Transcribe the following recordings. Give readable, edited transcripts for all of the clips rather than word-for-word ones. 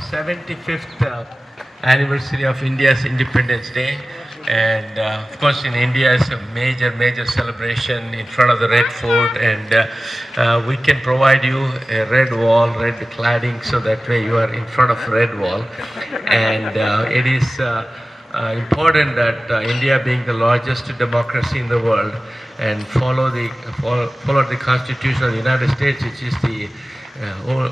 75th anniversary of India's Independence Day. And of course, in India, it's a major celebration in front of the Red Fort, and we can provide you a red wall, red cladding, so that way you are in front of red wall. And it is important that India, being the largest democracy in the world, and follow the Constitution of the United States, which is the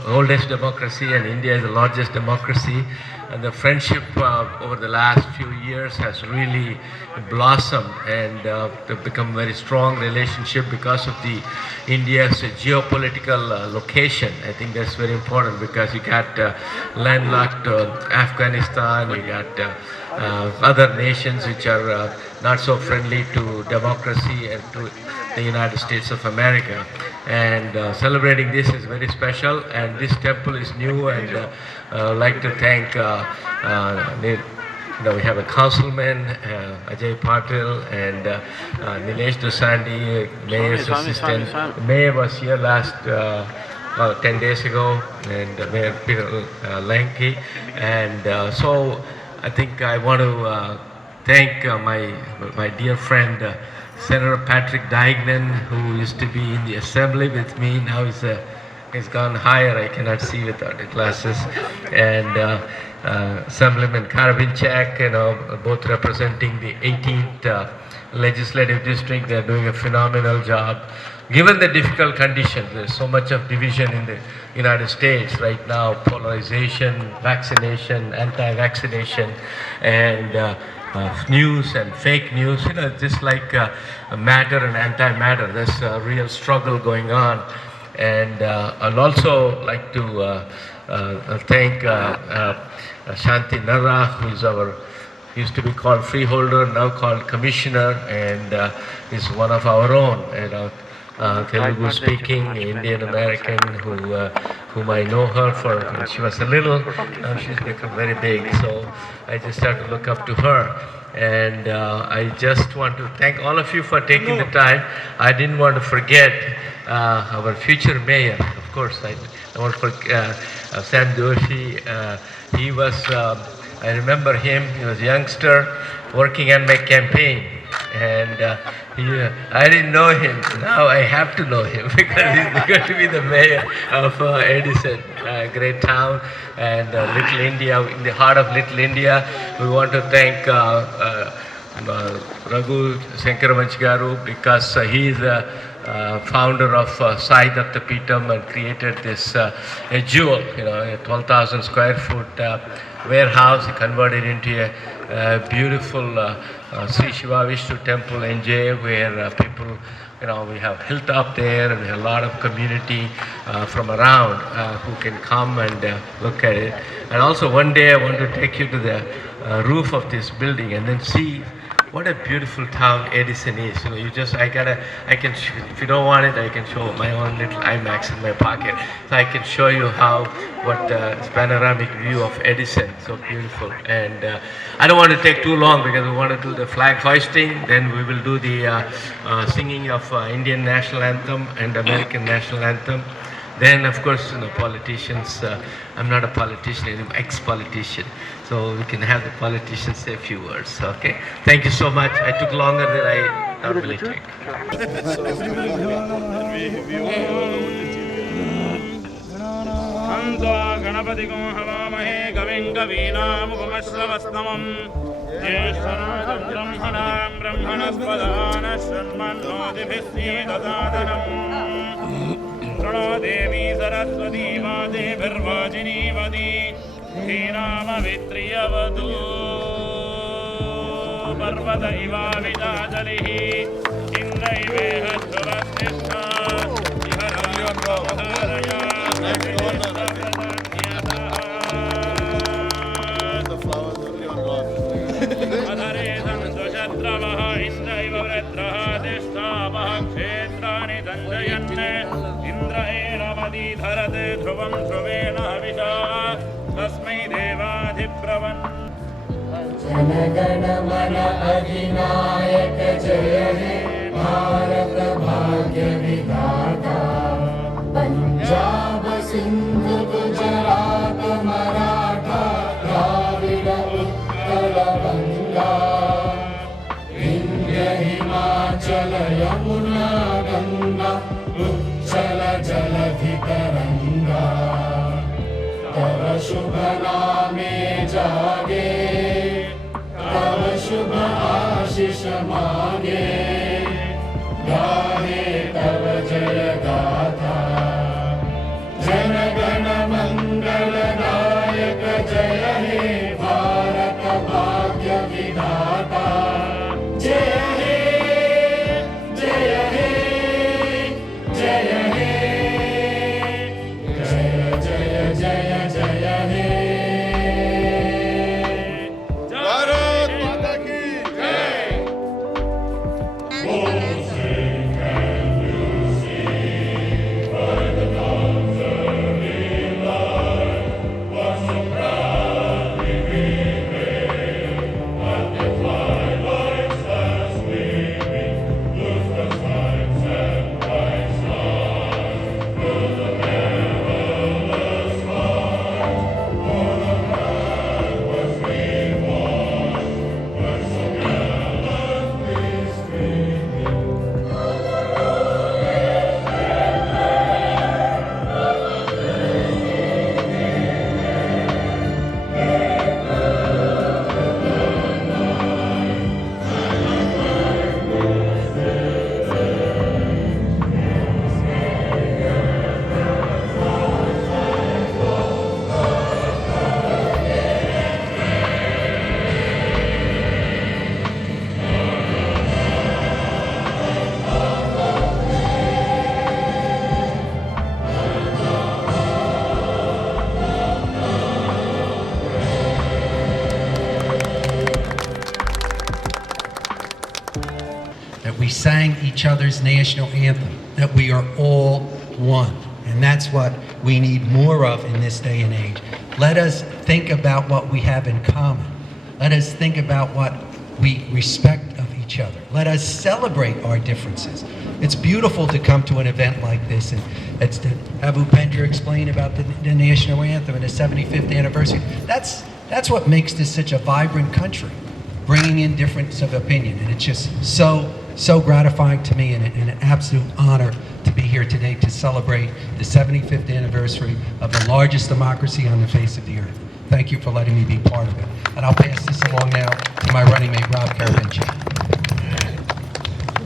oldest democracy, and India is the largest democracy. And the friendship over the last few years has really blossomed, and they've become very strong relationship because of the India's geopolitical location. I think that's very important, because you got landlocked Afghanistan, you got other nations which are not so friendly to democracy and to the United States of America. And celebrating this is very special, and this temple is new, and I'd like to thank we have a councilman, Ajay Patil, and Nilesh Dosandi, mayor's assistant. The mayor was here last 10 days ago, and Mayor Peter Lanky. And so I think I want to thank my dear friend, Senator Patrick Daignan, who used to be in the assembly with me. Now he's gone higher. I cannot see without the glasses. And Assemblyman Karavinchak, both representing the 18th legislative district. They're doing a phenomenal job. Given the difficult conditions, there's so much of division in the United States right now, polarization, vaccination, anti-vaccination, and news and fake news, just like matter and anti-matter. There's a real struggle going on. And I'd also like to thank Shanti Narra, who is used to be called freeholder, now called commissioner, and is one of our own, Telugu speaking Indian American, whom I know her when she was a little. Now she's become very big, so I just have to look up to her. And I just want to thank all of you for taking the time. I didn't want to forget our future mayor, of course. I want to forget Sam Doshi. He was, I remember him, he was a youngster working on my campaign. And I didn't know him. Now I have to know him, because he's going to be the mayor of Edison, a great town, and Little India, in the heart of Little India. We want to thank Raghu Shankaravanchigaru, because he is the founder of Sai Datta Peetham, and created this a jewel, a 12,000 square foot warehouse. He converted into a beautiful Sri Shiva Vishnu temple in Jay, where people, we have hilltop there, and we have a lot of community from around who can come and look at it. And also one day I want to take you to the roof of this building and then see what a beautiful town Edison is. If you don't want it, I can show my own little IMAX in my pocket. So I can show you what this panoramic view of Edison, so beautiful. And I don't want to take too long, because we want to do the flag hoisting, then we will do the singing of Indian national anthem and American national anthem. Then, of course, politicians, I'm not a politician, I'm an ex-politician. So we can have the politicians say a few words, okay? Thank you so much. I took longer than I normally take. देवी सरस्वती माते भर्वाजिनी वदी धीनामवित्रियवधू पर्वत इवाविदाजलिः इन्द्रैवेह ध्रुवस्तिष्ठा इहरामधारया अधरे सन्तुशत्रवः इन्द्रैव वृत्रः तिष्ठापः क्षेत्राणि सञ्जयन् धरते ध्रुवं ध्रुवेण हविषा तस्मै देवाधिप्रवन् जनगण मन अधिनायक जय हे भारत भाग्य विधाता पंजाब सिंध गुजरात मराठा शुभ नामे जागे, तव शुभ आशीष मांगे, गाहे तव जय गाथा। जन गण मंगल नायक जय हे भारत भाग्य विधाता। जय हे जय हे जय हे, जय जय जय जय हे। भारत माता की जय। That we sang each other's national anthem, that we are all one. And that's what we need more of in this day and age. Let us think about what we have in common. Let us think about what we respect of each other. Let us celebrate our differences. It's beautiful to come to an event like this and it's to have Upendra explain about the national anthem and the 75th anniversary. That's what makes this such a vibrant country, bringing in difference of opinion. And it's just so gratifying to me and an absolute honor to be here today to celebrate the 75th anniversary of the largest democracy on the face of the earth. Thank you for letting me be part of it. And I'll pass this along now to my running mate, Rob Caravinci.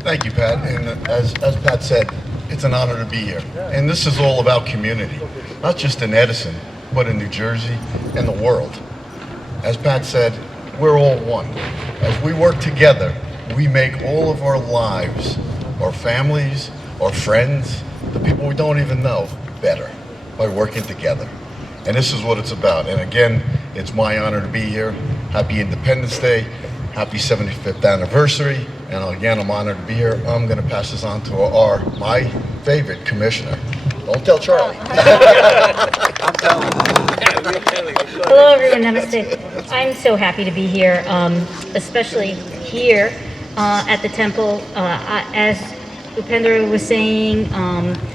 Thank you, Pat. And as Pat said, it's an honor to be here. And this is all about community, not just in Edison, but in New Jersey and the world. As Pat said, we're all one. As we work together, we make all of our lives, our families, our friends, the people we don't even know, better by working together. And this is what it's about. And again, it's my honor to be here. Happy Independence Day. Happy 75th anniversary. And again, I'm honored to be here. I'm going to pass this on to my favorite commissioner. Don't tell Charlie. Hello everyone, namaste. I'm so happy to be here, especially here at the temple. As Upendra was saying,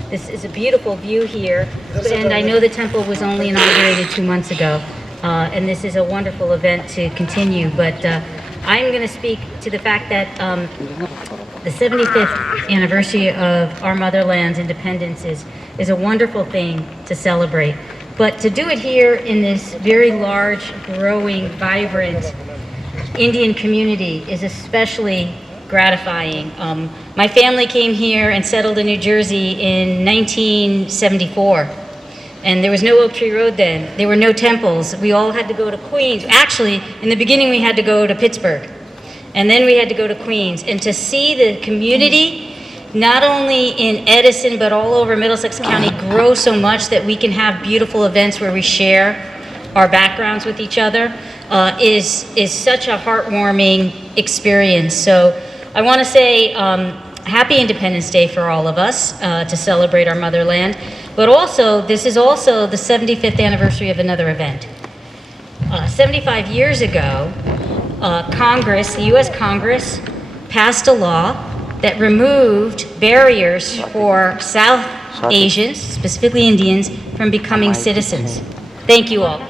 this is a beautiful view here, and I know the temple was only inaugurated 2 months ago, and this is a wonderful event to continue, but I'm going to speak to the fact that the 75th anniversary of our motherland's independence is a wonderful thing to celebrate. But to do it here in this very large, growing, vibrant Indian community is especially gratifying. My family came here and settled in New Jersey in 1974. And there was no Oak Tree Road then. There were no temples. We all had to go to Queens. Actually, in the beginning we had to go to Pittsburgh. And then we had to go to Queens. And to see the community, not only in Edison, but all over Middlesex County, grow so much that we can have beautiful events where we share our backgrounds with each other, is such a heartwarming experience. So I want to say happy Independence Day for all of us to celebrate our motherland. But also, this is also the 75th anniversary of another event. 75 years ago, Congress, the US Congress, passed a law that removed barriers for South Asians, specifically Indians, from becoming citizens. Thank you all.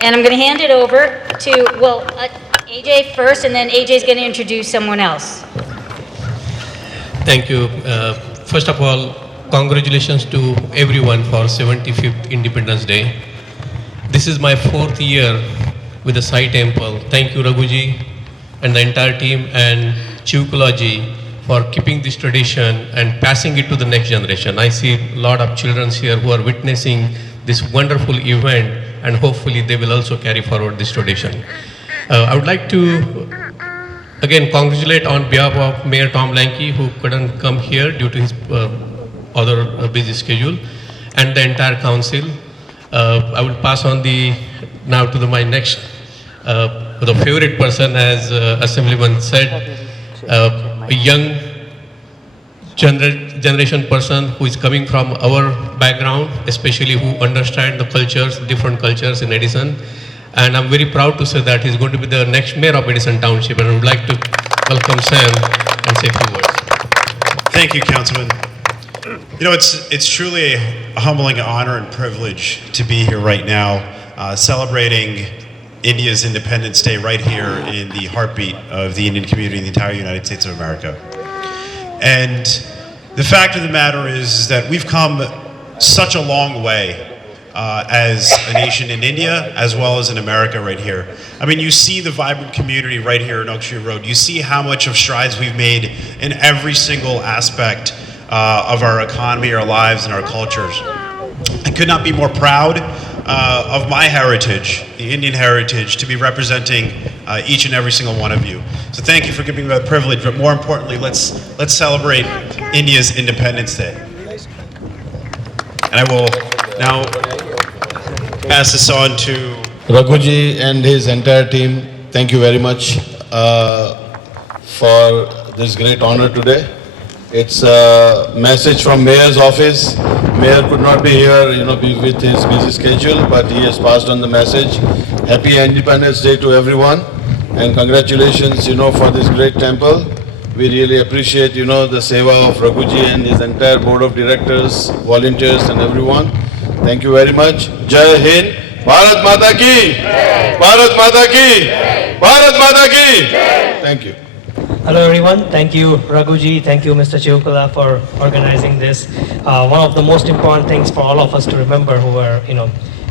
And I'm going to hand it over to, AJ first, and then AJ is going to introduce someone else. Thank you. First of all, congratulations to everyone for 75th Independence Day. This is my 4th year with the Sai Temple. Thank you, Raghuji, and the entire team, and Chivukulaji for keeping this tradition and passing it to the next generation. I see a lot of children here who are witnessing this wonderful event, and hopefully they will also carry forward this tradition. I would like to again congratulate on behalf of Mayor Tom Lanky, who couldn't come here due to his other busy schedule, and the entire council. I will pass on now to my next, the favorite person, as Assemblyman said, a young generation person who is coming from our background, especially who understand the cultures, different cultures in Edison. And I'm very proud to say that he's going to be the next mayor of Edison Township, and I would like to welcome Sam and say a few words. Thank you, Councilman. You know, it's truly a humbling honor and privilege to be here right now, celebrating India's Independence Day right here in the heartbeat of the Indian community in the entire United States of America. And the fact of the matter is that we've come such a long way as a nation in India, as well as in America right here. I mean, you see the vibrant community right here in Oak Street Road. You see how much of strides we've made in every single aspect of our economy, our lives, and our cultures. I could not be more proud of my heritage, the Indian heritage, to be representing each and every single one of you. So thank you for giving me that privilege, but more importantly, let's celebrate India's Independence Day. And I will now pass this on to Raghuji and his entire team. Thank you very much for this great honor today. It's a message from Mayor's office. Mayor could not be here, with his busy schedule, but he has passed on the message. Happy Independence Day to everyone, and congratulations, for this great temple. We really appreciate, the seva of Raghuji and his entire board of directors, volunteers, and everyone. Thank you very much. Jai Hind. Bharat Mata ki. Bharat Mata ki. Bharat Mata ki. Thank you. Hello everyone, thank you Raghuji, thank you Mr. Chivukula for organizing this. One of the most important things for all of us to remember who are,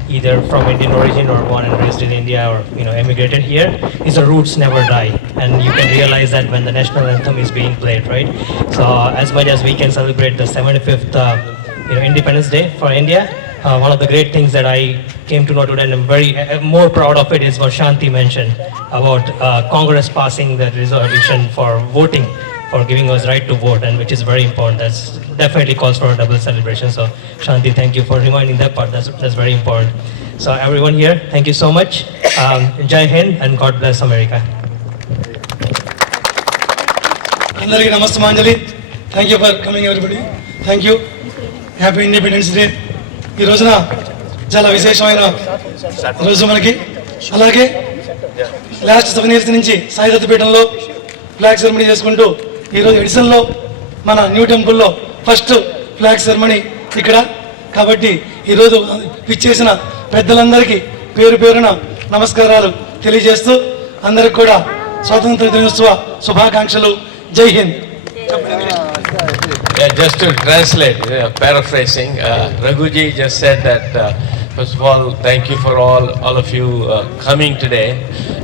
either from Indian origin or born and raised in India or, emigrated here, is the roots never die. And you can realize that when the national anthem is being played, right? So as much as we can celebrate the 75th, Independence Day for India, one of the great things that I came to know today, and I'm very more proud of it, is what Shanti mentioned about Congress passing the resolution for voting, for giving us right to vote, and which is very important. That's definitely calls for a double celebration. So Shanti, thank you for reminding that part. That's very important. So everyone here, thank you so much. Jai Hind and God bless America. Andariki namaste Manjali. Thank you for coming everybody. Thank you. Happy Independence Day. ఈ రోజున చాలా విశేషమైన రోజు మనకి. అలాగే last 7 years నుంచి సాయి దత్త పీఠంలో flag ceremony చేసుకుంటూ ఈరోజు ఎడిసన్లో మన న్యూ టెంపుల్లో ఫస్ట్ ఫ్లాగ్ సెరమనీ ఇక్కడ. కాబట్టి ఈరోజు పిచ్చేసిన పెద్దలందరికీ పేరు పేరున నమస్కారాలు తెలియజేస్తూ అందరికి కూడా స్వాతంత్ర దినోత్సవ శుభాకాంక్షలు. జై Hind. Yeah, just to translate, paraphrasing, Raghuji just said that, first of all, thank you for all of you coming today.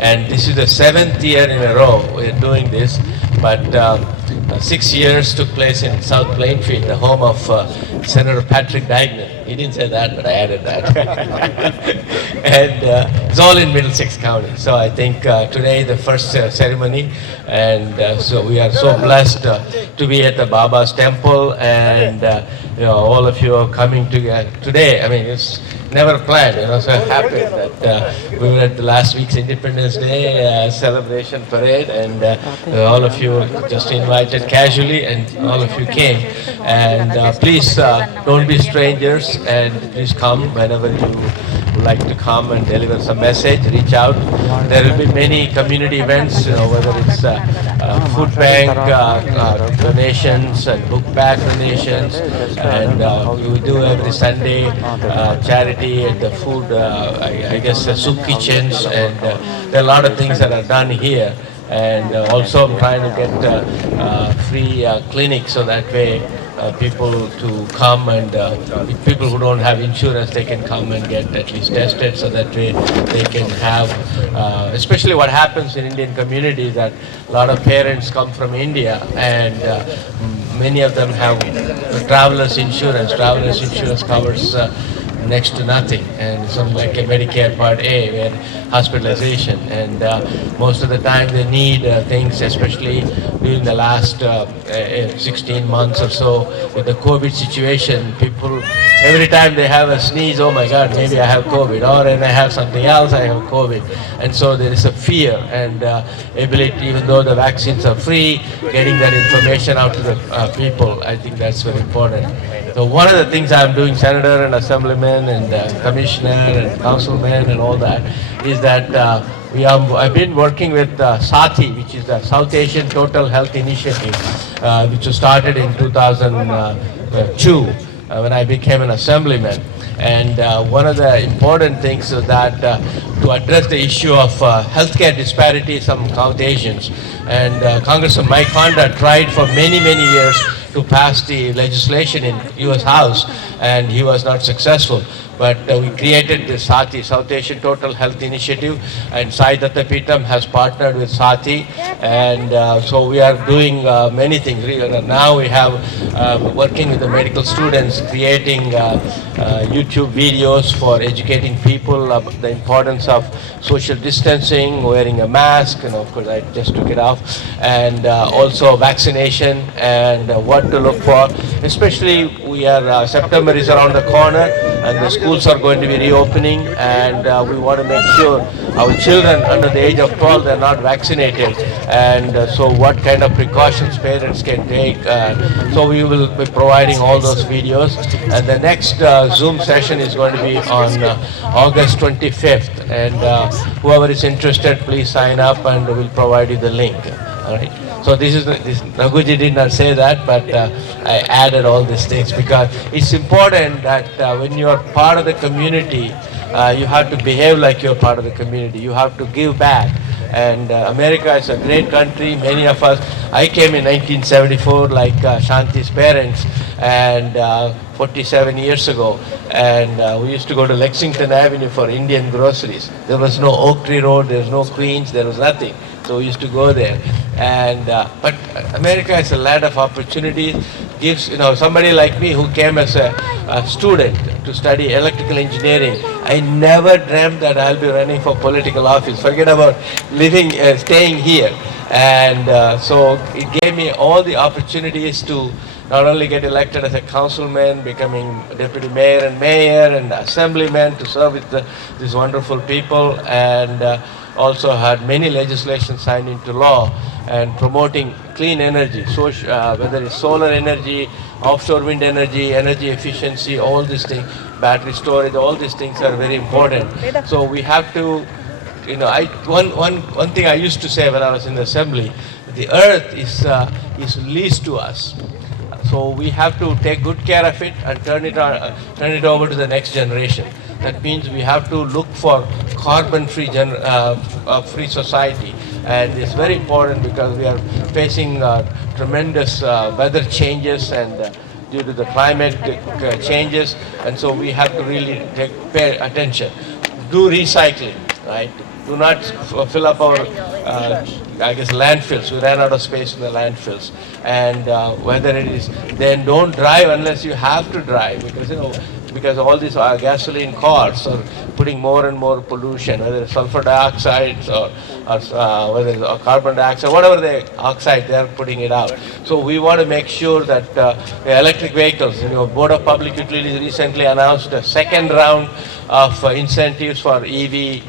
And this is the 7th year in a row we're doing this. But 6 years took place in South Plainfield, the home of Senator Patrick Dagnan. He didn't say that, but I added that. And it's all in Middlesex County. So I think today the first ceremony, and so we are so blessed to be at the Baba's temple, and all of you are coming today. I mean, it's never planned, so happy that we were at the last week's Independence Day celebration parade, and all of you just invited casually, and all of you came. And please don't be strangers, and please come whenever you would like to come and deliver some message, reach out. There will be many community events, whether it's food bank donations and book bag donations, and we do every Sunday charity and the food, I guess soup kitchens, and there are a lot of things that are done here. And also I'm trying to get free clinics, so that way people to come, and people who don't have insurance, they can come and get at least tested, so that way they can have, especially what happens in Indian communities, that a lot of parents come from India, and many of them have travelers insurance. Travelers insurance covers next to nothing, and something like a Medicare Part A, where hospitalization, and most of the time they need things, especially during the last 16 months or so with the COVID situation. People, every time they have a sneeze, oh my God, maybe I have COVID, or and I have something else, I have COVID, and so there is a fear and ability, even though the vaccines are free, getting that information out to the people, I think that's very important. So one of the things I'm doing, Senator and Assemblyman and Commissioner and Councilman and all that, is that I've been working with SATI, which is the South Asian Total Health Initiative, which was started in 2002 when I became an Assemblyman. And one of the important things is that to address the issue of healthcare disparities among South Asians. And Congressman Mike Honda tried for many, many years to pass the legislation in U.S. House, and he was not successful. But we created the SATI, South Asian Total Health Initiative, and Sai Datta Peetham has partnered with SATI, and so we are doing many things. Now we have working with the medical students, creating YouTube videos for educating people about the importance of social distancing, wearing a mask, and of course I just took it off, and also vaccination and what to look for. Especially we are, September is around the corner, and the schools are going to be reopening, and we want to make sure our children under the age of 12, they're not vaccinated, and so what kind of precautions parents can take. So we will be providing all those videos, and the next Zoom session is going to be on August 25th, and whoever is interested, please sign up and we'll provide you the link. All right. So this Raghuji did not say that, but I added all these things because it's important that when you are part of the community, you have to behave like you're part of the community. You have to give back. And America is a great country. Many of us, I came in 1974 like Shanti's parents, and 47 years ago, and we used to go to Lexington Avenue for Indian groceries. There was no Oak Tree Road, there was no Queens, there was nothing. So we used to go there, and but America is a land of opportunities. Gives, somebody like me who came as a student to study electrical engineering, I never dreamt that I'll be running for political office. Forget about living, staying here, and so it gave me all the opportunities to not only get elected as a councilman, becoming deputy mayor and assemblyman, to serve with these wonderful people, and also had many legislation signed into law and promoting clean energy, whether it's solar energy, offshore wind energy, energy efficiency, all these things, battery storage, all these things are very important. So we have to, one thing I used to say when I was in the assembly, the earth is leased to us. So we have to take good care of it and turn it over to the next generation. That means we have to look for carbon-free free society, and it's very important because we are facing tremendous weather changes and due to the climate changes, and so we have to really pay attention. Do recycling, right? Do not fill up our, landfills. We ran out of space in the landfills. And whether it is, then don't drive unless you have to drive, because all these gasoline cars are putting more and more pollution, whether it's sulfur dioxide or whether it's carbon dioxide, whatever the oxide, they're putting it out. So we want to make sure that the electric vehicles, Board of Public Utilities recently announced a second round of incentives for EV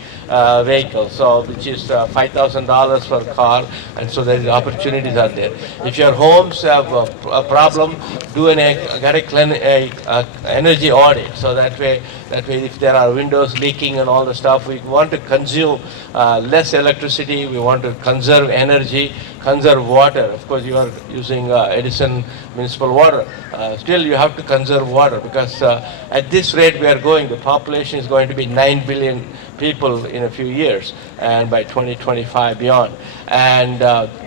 vehicles, so which is $5,000 per car, and so the opportunities are there. If your homes have a problem, do an energy audit, so that way if there are windows leaking and all the stuff, we want to consume less electricity, we want to conserve energy, conserve water. Of course, you are using Edison municipal water. Still, you have to conserve water because at this rate we are going, the population is going to be 9 billion people in a few years, and by 2025 beyond. And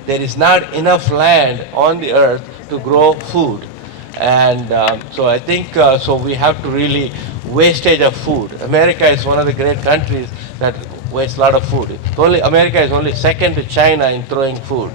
there is not enough land on the earth to grow food. And so I think so we have to really wastage of food. America is one of the great countries that wastes a lot of food. America is only second to China in throwing food.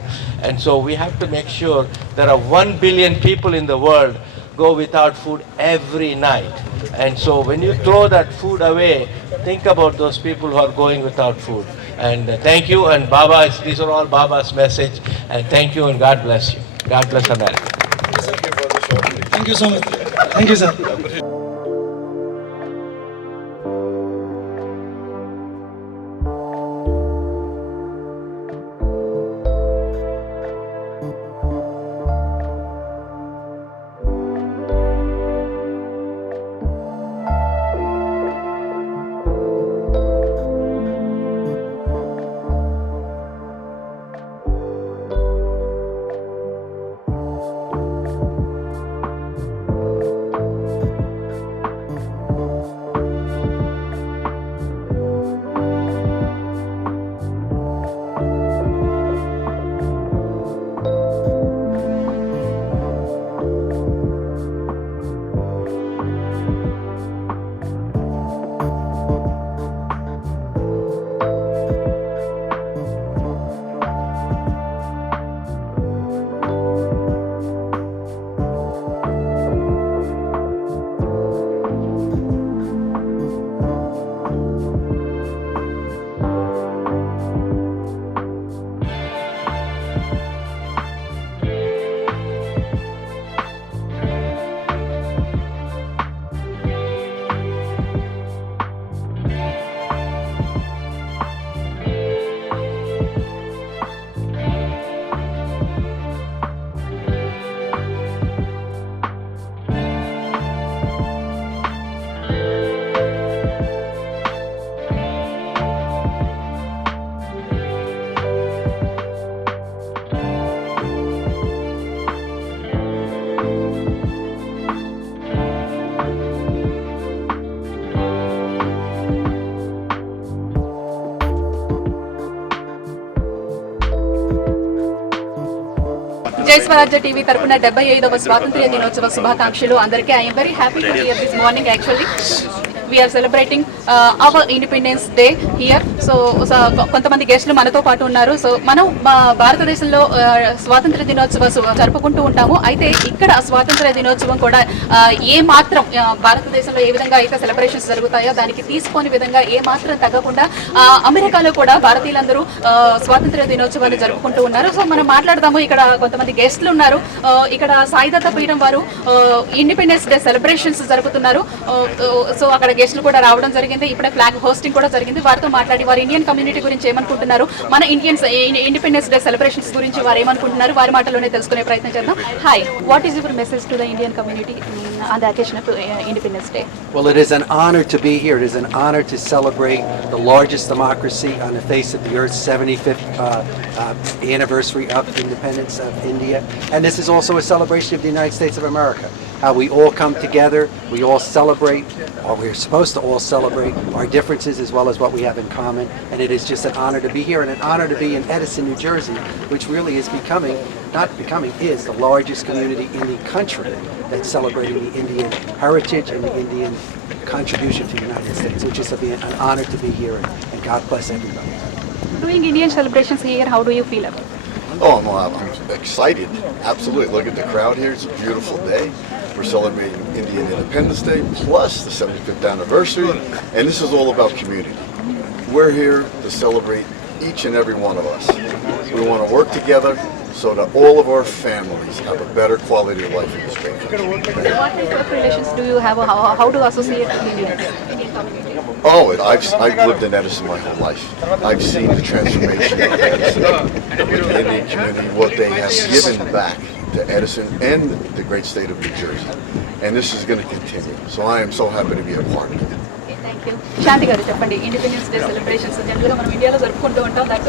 And so we have to make sure there are 1 billion people in the world go without food every night. And so when you throw that food away, think about those people who are going without food. And thank you, and Baba, these are all Baba's message. And thank you, and God bless you. God bless America. Thank you so much. Thank you, sir. జై Swarajya TV తరపున 75వ స్వాతంత్ర్య దినోత్సవ శుభాకాంక్షలు అందరికీ. I'm very happy to hear this morning. Actually we are celebrating our Independence Day here. So కొంతమంది గెస్టులు మనతో పాటు ఉన్నారు. సో మనం భారతదేశంలో స్వాతంత్ర దినోత్సవం జరుపుకుంటూ ఉంటాము. అయితే ఇక్కడ స్వాతంత్ర దినోత్సవం కూడా ఏ మాత్రం భారతదేశంలో ఏ విధంగా అయితే సెలబ్రేషన్స్ జరుగుతాయో దానికి తీసుకొని విధంగా ఏ మాత్రం తగ్గకుండా అమెరికాలో కూడా భారతీయులందరూ స్వాతంత్ర దినోత్సవాన్ని జరుపుకుంటూ ఉన్నారు. సో మనం మాట్లాడదాము. ఇక్కడ కొంతమంది గెస్టులు ఉన్నారు. ఇక్కడ సాయి దత్త పీఠం వారు ఇండిపెండెన్స్ డే సెలబ్రేషన్స్ జరుపుతున్నారు. సో అక్కడ గెస్టులు కూడా రావడం జరిగింది. ఇప్పుడే ఫ్లాగ్ హోస్టింగ్ కూడా జరిగింది. వారితో మాట్లాడి వారు ఇండియన్ కమ్యూనిటీ గురించి ఏమనుకుంటున్నారు, మన ఇండిపెండెన్స్ డే సెలబ్రేషన్స్ గురించి వారు ఏమనుకుంటున్నారు వారి మాటలోనే తెలుసుకునే ప్రయత్నం చేద్దాం. Hi, what is your message to the Indian community on the occasion of Independence Day? Well, it is an honor to be here. It is an honor to celebrate the largest democracy on the face of the earth, 75th anniversary of independence of India. And this is also a celebration of the United States of America. How we all come together, we all celebrate, or we're supposed to all celebrate our differences as well as what we have in common. And it is just an honor to be here and an honor to be in Edison, New Jersey, which really is is the largest community in the country that's celebrating the Indian heritage and the Indian contribution to the United States, which is an honor to be here, and God bless everybody. Doing Indian celebrations here, how do you feel about it? Oh, I'm excited. Absolutely. Look at the crowd here. It's a beautiful day. We're celebrating Indian Independence Day plus the 75th anniversary. And this is all about community. We're here to celebrate each and every one of us. We want to work together so that all of our families have a better quality of life in this great country. What type of relations do you have? How do you associate with Indian community? Oh, I've lived in Edison my whole life. I've seen the transformation of Edison, with the Indian community, what they have given back to Edison and the great state of New Jersey. And this is going to continue. So I am so happy to be a part of it. Thank you. Shanti garu చెప్పండి, independence day celebrations జనరల్గా మనం ఇండియాలో జరుపుకుంటూ ఉంటాం, that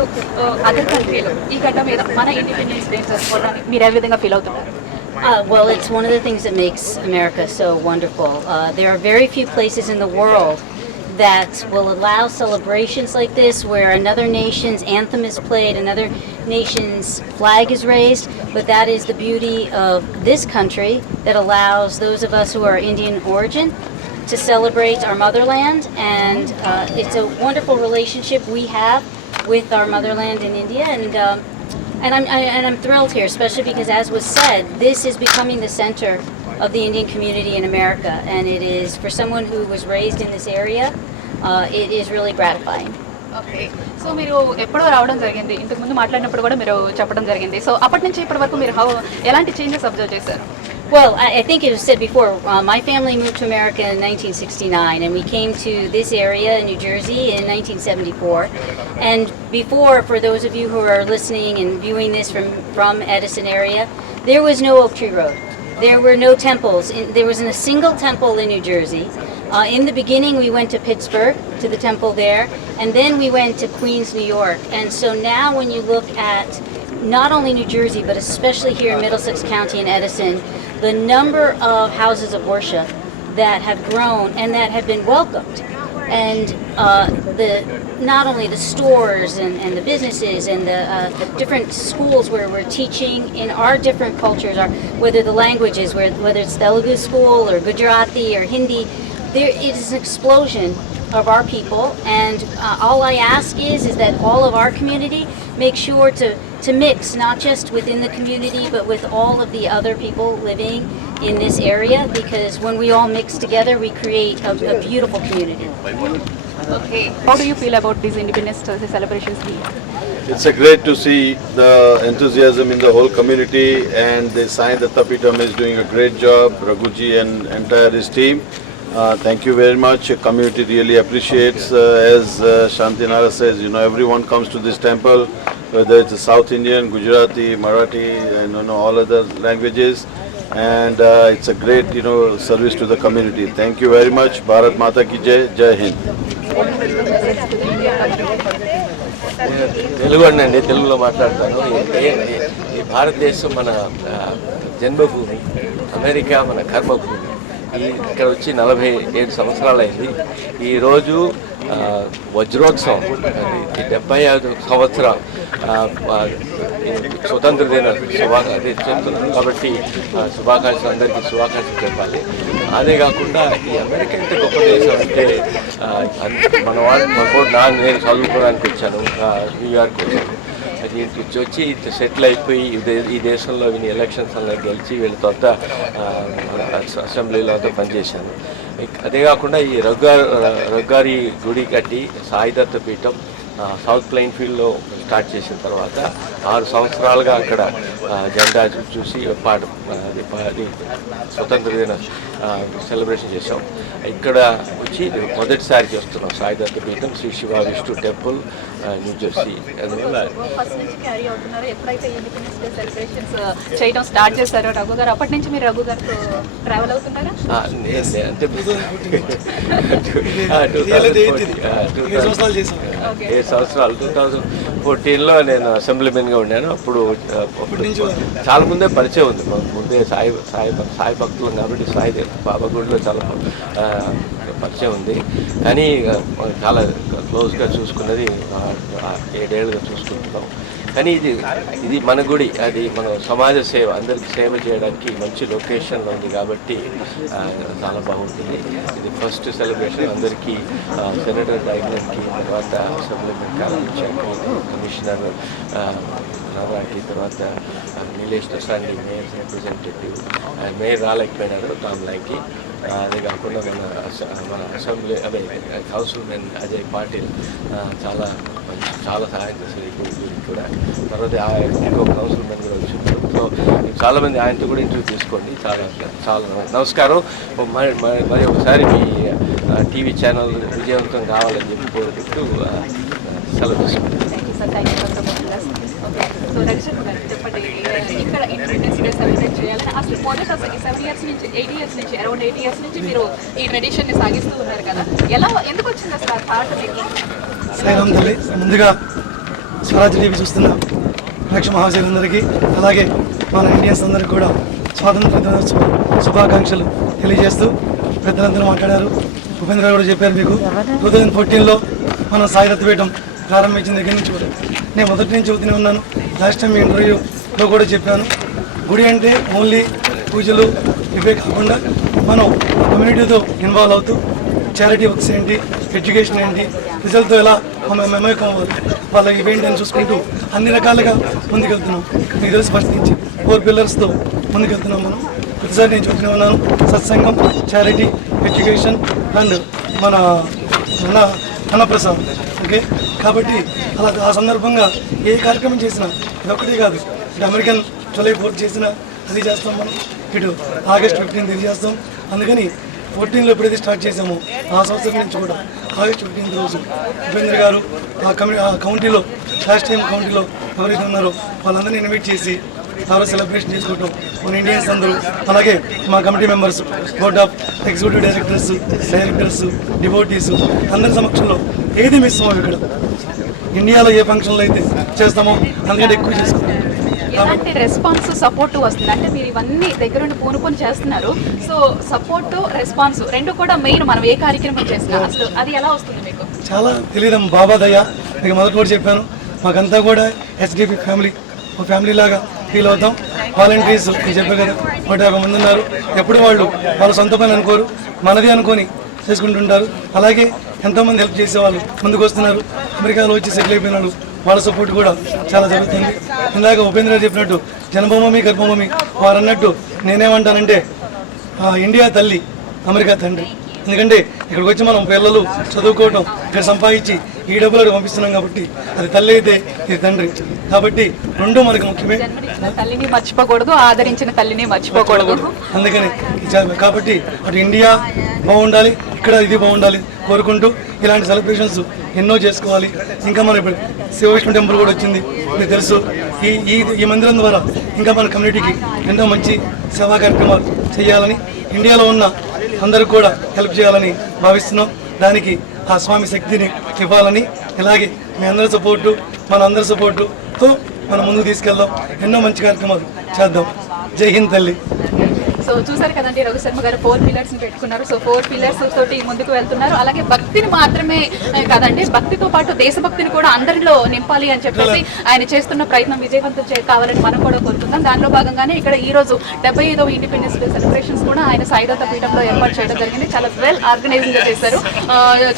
other కంట్రీలో ఈ గడ్డ మీద మన ఇండిపెండెన్స్ డే జరుపుకోవడానికి మీరు ఏ విధంగా ఫీల్ అవుతున్నారు? Well, it's one of the things that makes America so wonderful. There are very few places in the world that will allow celebrations like this where another nation's anthem is played, another nation's flag is raised, but that is the beauty of this country that allows those of us who are Indian origin to celebrate our motherland, and it's a wonderful relationship we have with our motherland in India, and I'm thrilled here, especially because, as was said, this is becoming the center of the Indian community in America, and it is, for someone who was raised in this area, it is really gratifying. Okay, so మీరు ఎప్పుడో రావడం జరిగింది, ఇంతకుముందు మాట్లాడినప్పుడు కూడా మీరు చెప్పడం జరిగింది. సో అప్పటి నుంచి ఇప్పటి వరకు మీరు ఎలాంటి చేంజెస్ అబ్జర్వ్ చేశారు? Well, I think it was said before, my family moved to America in 1969, and we came to this area in New Jersey in 1974. And before, for those of you who are listening and viewing this from Edison area, there was no Oak Tree Road. There were no temples. There wasn't a single temple in New Jersey. In the beginning, we went to Pittsburgh, to the temple there, and then we went to Queens, New York. And so now when you look at not only New Jersey, but especially here in Middlesex County and Edison, the number of houses of worship that have grown and that have been welcomed, and not only the stores and the businesses and the different schools where we're teaching in our different cultures, whether the languages, whether it's Telugu school or Gujarati or Hindi, there is an explosion of our people, and all I ask is that all of our community make sure to mix, not just within the community, but with all of the other people living in this area, because when we all mix together, we create a beautiful community. Okay, how do you feel about these Independence Day celebrations? It's great to see the enthusiasm in the whole community, and the Sai Datta Peetham is doing a great job, Raghuji and entire his team. Thank you very much. Community really appreciates. As Shantinara says, everyone comes to this temple, whether it's South Indian, Gujarati, Marathi, and all other languages. And it's a great, service to the community. Thank you very much. Bharat Mata ki Jai, Jai Hind. Telugu అండి, తెలుగులో మాట్లాడతాను. ఈ భారతదేశం మన జన్మభూమి, America మన కర్మభూమి. ఇక్కడ వచ్చి 47 సంవత్సరాలైంది. ఈరోజు వజ్రోత్సవం, 75 సంవత్సరం స్వతంత్ర దిన చెప్తున్నాను కాబట్టి శుభాకాంక్షలు, అందరికీ శుభాకాంక్షలు చెప్పాలి. అదే కాకుండా ఈ అమెరికా ఎంత గొప్ప దేశం అంటే, మన వాళ్ళు నేను చదువుకోవడానికి వచ్చాను, న్యూయార్క్ వచ్చాను. వచ్చి సెటిల్ అయిపోయి ఈ దేశంలో ఎలక్షన్స్ అలా గెలిచి వీళ్ళతో అంతా అసెంబ్లీలో అంతా పనిచేశాను. అదే కాకుండా ఈ రఘుగారి గుడి కట్టి సాయి దత్త పీఠం సౌత్ ప్లెయిన్ ఫీల్డ్లో స్టార్ట్ చేసిన తర్వాత 6 సంవత్సరాలుగా అక్కడ జెండా చూసి స్వతంత్ర దిన సెలబ్రేషన్ చేసాం. ఇక్కడ వచ్చి మొదటిసారి చేస్తున్నాం Sai Datta Peetham, Shri Shiva Vishnu temple, New Jersey. అందువల్ల ఫస్ట్ నుంచి క్యారీ అవుతున్నారు. ఎప్పుడైతే ఇండిపెండెన్స్ డే సెలబ్రేషన్స్ చేయడం స్టార్ట్ చేశారో రఘు గారు, అప్పటి నుంచి మీరు రఘు గారితో ట్రావెల్ అవుతున్నారా? అంటే 7 సంవత్సరాలు 2014లో నేను అసెంబ్లీమెన్గా ఉన్నాను. అప్పుడు చాలా ముందే పరిచయం ఉంది, ముందే సాయి భక్తులం కాబట్టి సాయి బాబా గుడిలో చాలా పరిచయం ఉంది. కానీ చాలా క్లోజ్గా చూసుకున్నది 7 ఏళ్ళుగా చూసుకుంటున్నాం. కానీ ఇది మన గుడి, అది మన సమాజ సేవ, అందరికి సేవ చేయడానికి మంచి లొకేషన్లో ఉంది కాబట్టి చాలా బాగుంటుంది. ఇది ఫస్ట్ సెలబ్రేషన్ అందరికీ, సెనేటర్ డైగ్నర్కి, తర్వాత అసెంబ్లీమెన్ కమిషనర్ నవరాకి, తర్వాత నిలేష్ దసాండి మేయర్ రిప్రజెంటేటివ్, మేయర్ రాలేకపోయినారు తామ్లాకి. అదే కాకుండా మన అసెంబ్లీ కౌన్సిల్మెన్ అజయ్ పాటిల్ చాలా సహాయం చేశారు ఈ గురికి కూడా. తర్వాత ఇంకో కౌన్సిల్మెన్ కూడా వచ్చింది. సో చాలామంది ఆయనతో కూడా ఇంటర్వ్యూ తీసుకోండి. చాలా నమస్కారం. మరి ఒకసారి మీ టీవీ ఛానల్ విజయవంతం కావాలని చెప్పి కోరుకుంటూ సెలవు తీసుకుంటాను. సో రవిశంకర్ గారు చెప్పండి, ఇక్కడ ఇండిపెండెన్స్ డే సెలబ్రేట్ చేయాలని అసలు మొదట 7 ఇయర్స్ నుంచి, 8 ఇయర్స్ నుంచి, అరౌండ్ 8 ఇయర్స్ నుంచి మీరు ఈ ట్రెడిషన్ని సాగిస్తూ ఉన్నారు కదా, ఎందుకు వచ్చింది అసలు ఆ థాట్ మీకు? సాయిరామ్ తల్లి, ముందుగా స్వరాజ్య టీవీ చూస్తున్న ప్రేక్ష మహాశయులందరికీ, అలాగే మన ఇండియన్స్ అందరికీ కూడా స్వాతంత్ర దినోత్సవ శుభాకాంక్షలు తెలియజేస్తూ పెద్దలందరూ మాట్లాడారు. ఉపేంద్ర కూడా చెప్పారు మీకు 2014లో మనం సాయి దత్త పీఠం ప్రారంభించిన దగ్గర నుంచి కూడా నేను మొదటి నుంచి చెబుతూనే ఉన్నాను. లాస్ట్ టైం మీ ఇంటర్వ్యూలో కూడా చెప్పాను, గుడి అంటే ఓన్లీ పూజలు ఇవే కాకుండా మనం కమ్యూనిటీతో ఇన్వాల్వ్ అవుతూ చారిటీ వర్క్స్ ఏంటి, ఎడ్యుకేషన్ ఏంటి, ప్రజలతో ఎలా మమేకం అవ్వాలి, వాళ్ళ ఈవెంట్ అని చూసుకుంటూ అన్ని రకాలుగా ముందుకెళ్తున్నాం. మీకు తెలిసి ఫస్ట్ నుంచి 4 పిల్లర్స్తో ముందుకెళ్తున్నాం మనం. ప్రతిసారి నేను చెప్తూనే ఉన్నాను, సత్సంగం, చారిటీ, ఎడ్యుకేషన్ అండ్ మన అన్నప్రసాదం. ఓకే, కాబట్టి అలా ఆ సందర్భంగా ఏ కార్యక్రమం చేసినా ఇదొక్కటే కాదు, ఇటు అమెరికన్ జూలై 4 చేసినా అది చేస్తాం మనం, ఇటు ఆగస్ట్ 15 ఇది చేస్తాం. అందుకని 14లో ఎప్పుడైతే స్టార్ట్ చేసామో ఆ సంవత్సరం నుంచి కూడా ఆగస్ట్ 15 రోజు ఉపేంద్ర గారు ఆ కౌంటీలో లాస్ట్ టైం కౌంటీలో ఎవరైతే ఉన్నారో వాళ్ళందరినీ ఇన్వైట్ చేసి ఆ రోజు సెలబ్రేషన్ చేసుకోవటం, మన ఇండియన్స్ అందరూ, అలాగే మా committee members, board of executive directors, devotees అందరి సమక్షంలో ఏది మిస్ అవ్వం. ఇక్కడ ఇండియాలో ఏ ఫంక్షన్లో అయితే చేస్తామో అందుకంటే ఎక్కువ చేసుకుంటాం. ఎలాంటి రెస్పాన్స్ సపోర్ట్ వస్తుంది అంటే మీరు ఇవన్నీ దగ్గరుండి పూనుకొని చేస్తున్నారు, సో సపోర్ట్ రెస్పాన్స్ రెండు కూడా మెయిన్ మనం ఏ కార్యక్రమం చేసినా అసలు అది ఎలా వస్తుంది మీకు? చాలా తెలియదమ్మా, బాబా దయ. మీకు మొదటి కూడా చెప్పాను, మాకంతా కూడా ఎస్డిపి ఫ్యామిలీ, ఒక ఫ్యామిలీ లాగా ఫీల్ అవుతాం. వాలంటీర్స్ నేను చెప్పాను కదా, 150 మంది ఉన్నారు. ఎప్పుడు వాళ్ళు వాళ్ళ సొంత పని అనుకోరు, మనది అనుకొని చేసుకుంటుంటారు. అలాగే ఎంతోమంది హెల్ప్ చేసేవాళ్ళు ముందుకు వస్తున్నారు. అమెరికాలో వచ్చి సెటిల్ అయిపోయిన వాళ్ళు, వాళ్ళ సపోర్ట్ కూడా చాలా జరుగుతుంది. ఇందాక ఉపేంద్ర చెప్పినట్టు జన్మభూమి గర్భభూమి, వారు అన్నట్టు నేనేమంటానంటే ఇండియా తల్లి, అమెరికా తండ్రి. ఎందుకంటే ఇక్కడికి వచ్చి మనం పిల్లలు చదువుకోవటం, ఇక్కడ సంపాదించి ఈ డబ్బులు అక్కడ పంపిస్తున్నాం కాబట్టి అది తల్లి అయితే ఇది తండ్రి, కాబట్టి రెండు మనకు ముఖ్యమే. తల్లిని మర్చిపోకూడదు, ఆదరించిన తల్లిని మర్చిపోకూడదు. అందుకని కాబట్టి అటు ఇండియా బాగుండాలి, ఇక్కడ ఇది బాగుండాలి కోరుకుంటూ ఇలాంటి సెలబ్రేషన్స్ ఎన్నో చేసుకోవాలి. ఇంకా మన ఇప్పుడు శివవిష్ణు టెంపుల్ కూడా వచ్చింది, మీకు తెలుసు. ఈ మందిరం ద్వారా ఇంకా మన కమ్యూనిటీకి ఎన్నో మంచి సేవా కార్యక్రమాలు చేయాలని, ఇండియాలో ఉన్న అందరికి కూడా హెల్ప్ చేయాలని భావిస్తున్నాం. దానికి ఆ స్వామి శక్తిని ఇవ్వాలని, ఇలాగే మీ అందరి సపోర్టు, మన అందరి సపోర్టుతో మనం ముందుకు తీసుకెళ్దాం, ఎన్నో మంచి కార్యక్రమాలు చేద్దాం. జై హింద్ తల్లి. సో చూసారు కదండి, రఘు శర్మ గారు 4 పిల్లర్స్ పెట్టుకున్నారు. సో 4 పిల్లర్స్ తోటి ముందుకు వెళ్తున్నారు. అలాగే భక్తిని మాత్రమే కాదండి, భక్తితో పాటు దేశభక్తిని కూడా అందరిలో నింపాలి అని చెప్పేసి ఆయన చేస్తున్న ప్రయత్నం విజయవంతం కావాలని మనం కూడా కోరుకుందాం. దానిలో భాగంగానే ఇక్కడ ఈ రోజు 75వ ఇండిపెండెన్స్ డే సెలబ్రేషన్స్ కూడా ఆయన సాయి దత్త పీఠంలో ఏర్పాటు చేయడం జరిగింది. చాలా వెల్ ఆర్గనైజింగ్ గా చేశారు.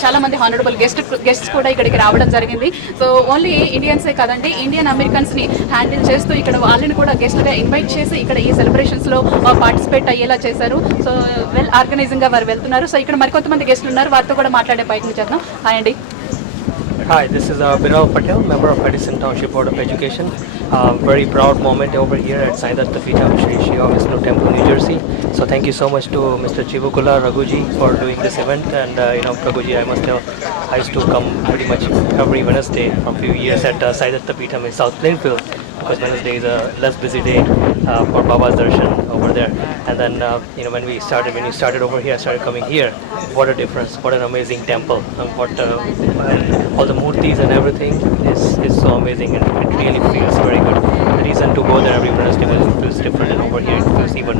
చాలా మంది హానరబుల్ గెస్ట్స్ కూడా ఇక్కడికి రావడం జరిగింది. సో ఓన్లీ ఇండియన్సే కాదండి, ఇండియన్ అమెరికన్స్ ని హ్యాండిల్ చేస్తూ ఇక్కడ వాళ్ళని కూడా గెస్ట్ గా ఇన్వైట్ చేసి ఇక్కడ ఈ సెలబ్రేషన్స్ లో పార్టిసిపేట్ అయ్యేలా చేశారు. సో వెల్ ఆర్గనైజింగ్ గా వారు వెళ్తున్నారు. సో ఇక్కడ మరికొంతమంది గెస్టులు ఉన్నారు, వారితో కూడా మాట్లాడే ప్రయత్నం చేద్దాం. హాయ్ అండి. Hi, this is Birav Patel, member of Edison Township Board of Education. Very proud moment over here at Sai Datta Peetham, Shri Shiva Vishnu Temple, New Jersey. So thank you so much to Mr. Chivukula, Raghuji for doing this event. And Raghuji, I must tell, I used to come pretty much every Wednesday for a few years at Sai Datta Peetham in South Plainfield, because Wednesday is a less busy day for Baba's darshan over there. And then when you started over here, I started coming here. What a difference! What an amazing temple! All the murtis and everything is so amazing, and it really feels very good. The reason to go there every Wednesday feels different, and over here it feels even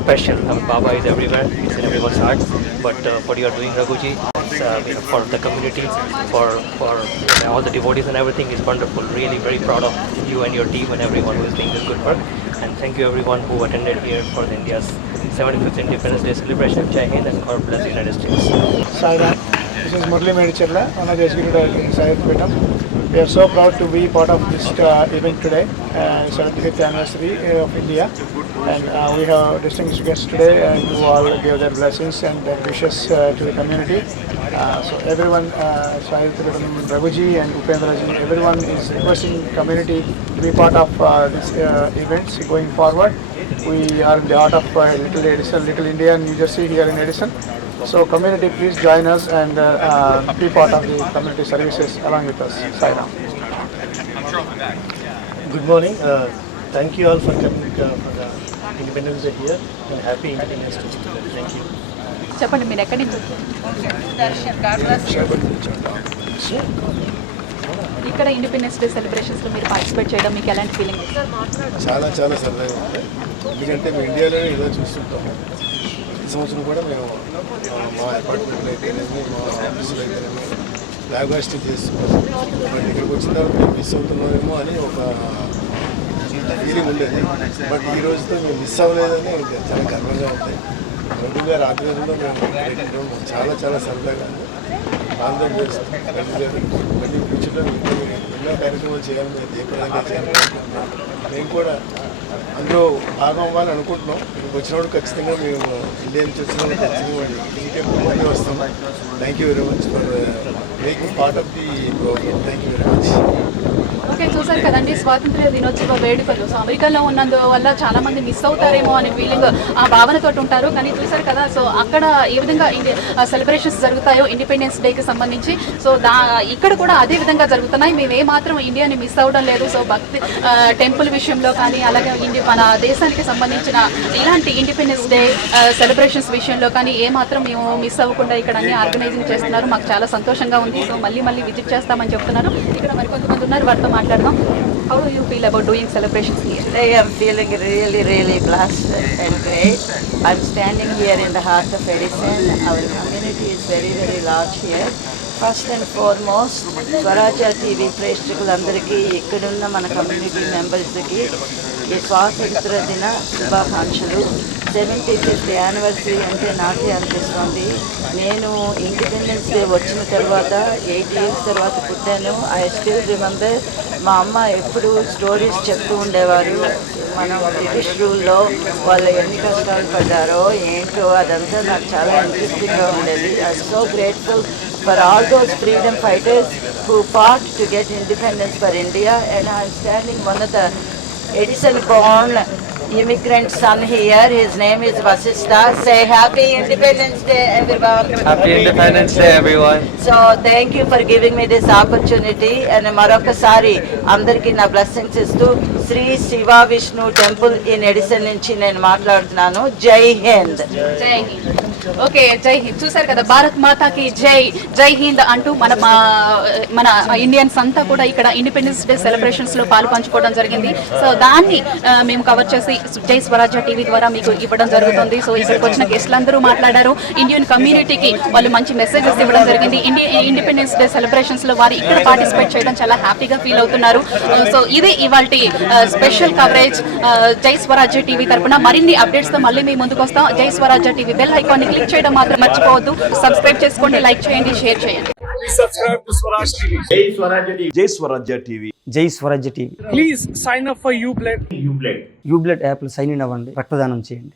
special. Baba is everywhere; it's in everyone's heart. But what you are doing, Raghuji, for the community, for all the devotees and everything is wonderful. Really, very proud of you and your team and everyone who is doing this good work. And thank you everyone who attended here for the India's 75th Independence Day celebration. Jai Hind and God bless the United States. Sai Datta. This is Murli Medichella, one of the executive directors in Sai Datta Peetham. We are so proud to be part of this event today, 75th anniversary of India. And we have distinguished guests today who all gave their blessings and their wishes to the community. So everyone, Sai Datta Peetham, Raghuji and Upendraji, everyone is requesting community to be part of these events going forward. We are in the heart of Little Edison, Little India, New Jersey, here in Edison. So community, please join us and be part of the community services along with us. Sai Ram. Good morning. Thank you all for coming for the Independence Day here, and happy Independence Day. Thank you. చెప్పండి, మీరు ఎక్కడి నుంచి? ఇక్కడ independence day celebrations లో మీరు participate చేయడం మీకు ఎలాంటి ఫీలింగ్? చాలా సరదాగా ఉంది, ఎందుకంటే మేము ఇండియాలోనే ఇలా చూస్తుంటాము. సంవత్సరం కూడా మేము మా అపార్ట్మెంట్లో అయితేనేమి మా ఆఫీసులో అయితేనేమి ఫ్లాగ్ హాస్టింగ్ చేస్తున్నాం. బట్ ఇక్కడికి వచ్చిన తర్వాత మేము మిస్ అవుతున్నామేమో అని ఒక ఫీలింగ్ ఉండేది. బట్ ఈ రోజుతో మేము మిస్ అవ్వలేదని ఇంకా చాలా గర్వంగా ఉంటాయి. రఘు గారి ఆధ్వర్యంలో మేము చాలా చాలా సరదాగా ఆనందం చేస్తాం. మళ్ళీ ఫ్యూచర్లో ఎన్నో కార్యక్రమాలు చేయాలని దీపంగా చేయాలనుకుంటున్నాం. మేము కూడా అందులో భాగం అవ్వాలని అనుకుంటున్నాం. ఇక్కడికి వచ్చినప్పుడు ఖచ్చితంగా మేము ఇండియా నుంచి వచ్చినప్పుడు ఖచ్చితంగా ఇంటికి వస్తాం. Thank you very much for making part of the program. Thank you very much. Okay, చూసారు కదండి స్వాతంత్ర్య దినోత్సవ వేడుకలు. సో అమెరికాలో ఉన్నందువల్ల చాలా మంది మిస్ అవుతారేమో అనే ఫీలింగ్, ఆ భావనతో ఉంటారు. కానీ చూసారు కదా, సో అక్కడ ఏ విధంగా సెలబ్రేషన్స్ జరుగుతాయో ఇండిపెండెన్స్ డేకి సంబంధించి, సో ఇక్కడ కూడా అదే విధంగా జరుగుతున్నాయి. మేము ఏమాత్రం ఇండియాని మిస్ అవ్వడం లేదు. సో భక్తి టెంపుల్ విషయంలో కానీ, అలాగే మన దేశానికి సంబంధించిన ఇలాంటి ఇండిపెండెన్స్ డే సెలబ్రేషన్స్ విషయంలో కానీ ఏమాత్రం మేము మిస్ అవ్వకుండా ఇక్కడ అన్ని ఆర్గనైజింగ్ చేస్తున్నారు. మాకు చాలా సంతోషంగా ఉంది. సో మళ్ళీ విజిట్ చేస్తామని చెప్తున్నారు. ఇక్కడ మరి కొంతమంది ఉన్నారు, వారితో మాట్లాడదాం. How do you feel about doing celebrations here? Today I'm feeling really blessed and great. I'm standing here in the heart of Edison. Our community is very large here. First and foremost, Swaraajya TV ప్రేక్షకులందరికీ ఇక్కడున్న మన community మెంబర్స్కి ఈ స్వాతంత్ర దిన శుభాకాంక్షలు. 75th anniversary అంటే నాకే అనిపిస్తుంది. నేను ఇండిపెండెన్స్ డే వచ్చిన తర్వాత 8 years తర్వాత పుట్టాను. ఐ స్టిల్ రిమెంబర్ మా అమ్మ ఎప్పుడు స్టోరీస్ చెప్తూ ఉండేవారు. మనం బ్రిటిష్ రూల్లో వాళ్ళు ఎన్ని కష్టాలు పడ్డారో ఏంటో అదంతా నాకు చాలా ఇంట్రెస్టింగ్గా ఉండేది. I so grateful for all those freedom fighters who fought to get independence for India, and I am standing one of the Edison born immigrant son here. His name is Vasistha. Say happy Independence Day everyone. Happy Independence Day everyone. So thank you for giving me this opportunity, and marokasari andarki na blessings istu Sri Shiva Vishnu Temple in Edison నుంచి నేను మాట్లాడుతున్నాను. జై హింద్. జై Hind. Okay, జై హింద్. చూసారు కదా, భారత్ మాతాకి జై హింద్ అంటూ మన ఇండియన్స్ అంతా కూడా ఇక్కడ ఇండిపెండెన్స్ డే సెలబ్రేషన్స్ లో పాలు పంచుకోవడం జరిగింది. సో దాన్ని మేము కవర్ చేసి జై స్వరాజ్య టీవీ ద్వారా మీకు ఇవ్వడం జరుగుతుంది. సో ఇక్కడికి వచ్చిన గెస్టులందరూ మాట్లాడారు. ఇండియన్ కమ్యూనిటీకి వాళ్ళు మంచి మెసేజెస్ ఇవ్వడం జరిగింది. ఇండిపెండెన్స్ డే సెలబ్రేషన్స్ లో వారు ఇక్కడ పార్టిసిపేట్ చేయడం చాలా హ్యాపీగా ఫీల్ అవుతున్నారు. సో ఇది ఇవాల్టి స్పెషల్ కవరేజ్ జై స్వరాజ్య టీవీ తరపున. మరిన్ని అప్డేట్స్ తో మళ్ళీ మీ ముందుకు వస్తాం. జై స్వరాజ్య టీవీ బెల్ ఐకాన్ ని క్లిక్ చేయడం మాత్రం మర్చిపోవద్దు. సబ్స్క్రైబ్ చేసుకోండి, లైక్ చేయండి, షేర్ చేయండి. Jai Swarajya TV. Jai Swarajya TV. జై Swarajya TV. Please sign up for UBLED. UBLED app లో సైన్ ఇన్ అవ్వండి, రక్తదానం చేయండి.